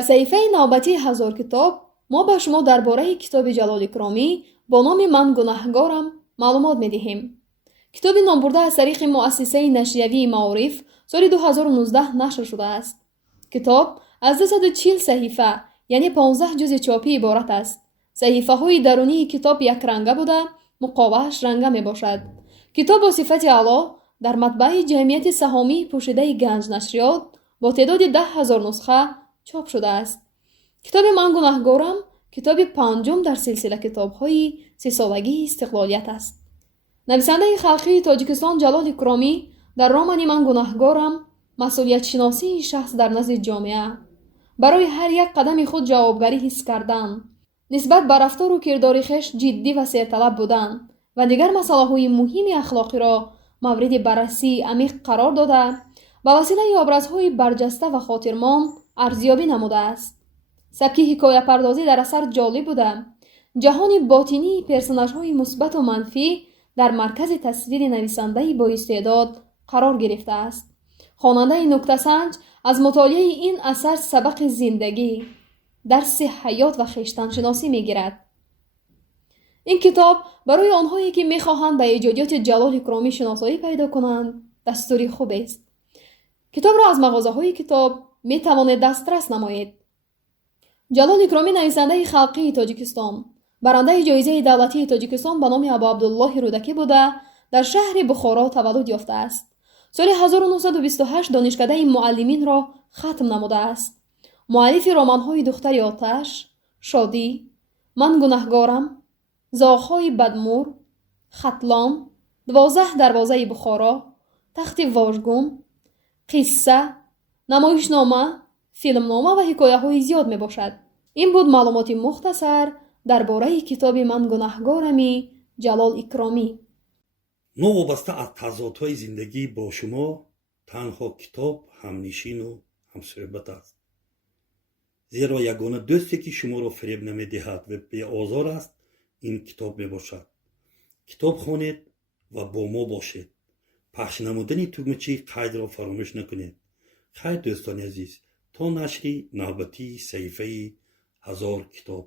дар саҳифаи навбатии ҳазор китоб мо ба шумо дар бораи китоби ҷалоликромӣ бо номи «Ман гунаҳгорам» маълумот медиҳем. китоби номбурда аз тариқи муассисаи нашриявии Маориф соли 2019 нашр шудааст. китоб аз 240 саҳифа, яъне 15 ҷузи чопӣ иборат аст. саҳифаҳои дарунии китоб якранга буда, муқовааш ранга мебошад. китоб бо сифати аъло дар матбаъи ҷамъияти саҳомии пӯшидаи Ганҷ нашриёт бо теъдоди 10 000 нусха чоп шудааст. китоби «Ман гунаҳгорам» китоби панҷум дар силсила китобҳои сисолагии истиқлолият аст. нависандаи халқии Тоҷикистон Ҷалол Икромӣ дар романи «Ман гунаҳгорам» масъулиятшиносии шахс дар назди ҷомеа, барои ҳар як қадами худ ҷавобгарӣ ҳис кардан, нисбат ба рафтору кирдори хеш ҷиддӣ ва серталаб будан ва дигар масъалаҳои муҳими ахлоқиро мавриди баррасии амиқ қарор дода, ба василаи образҳои барҷаста ва хотирмон арзёбӣ намудааст. сабки ҳикояпардозӣ дар асар ҷолиб буда, ҷаҳони ботинии персонажҳои мусбату манфӣ дар маркази тасвири нависандаи боистеъдод қарор гирифтааст. хонандаи нуктасанҷ аз мутолиаи ин асар сабақи зиндагӣ, дарси ҳаёт ва хештаншиносӣ мегирад. ин китоб барои онҳое ки мехоҳанд ба эҷодиёти Ҷалол Икромӣ шиносоӣ пайдо кунанд дастури хубест. китобро аз мағозаҳои китоб метавонед дастрас намоед. ҷалол икромӣ нависандаи халқии Тоҷикистон, барандаи ҷоизаи давлатии Тоҷикистон ба номи Абу Абдуллоҳи Рӯдакӣ буда дар шаҳри Бухоро таваллуд ёфтааст. соли 1928 донишкадаи муаллиминро хатм намудааст. муаллифи романҳои Духтари оташ, Шодӣ, Ман гунаҳгорам, Зоғҳои бадмур, Хатлон, 12 дарвозаи Бухоро, Тахти вожгун, қисса, намоишнома, филмнома ва ҳикояҳои зиёд мебошад. ин буд маълумоти мухтасар дар бораи китоби «Ман гунаҳгорами» Ҷалол Икромӣ. новобаста аз тазодҳои зиндагӣ бо шумо танҳо китоб ҳамнишину ҳамсӯҳбат аст. зеро ягона дӯсте ки шуморо фиреб намедиҳад ва беозор аст, ин китоб мебошад. китоб хонед ва бо мо бошед. пахш намудани тугмачи қайдро фаромӯш накунед. хайр дӯстони азиз, то нашри навбатии саҳифаи ҳазор китоб.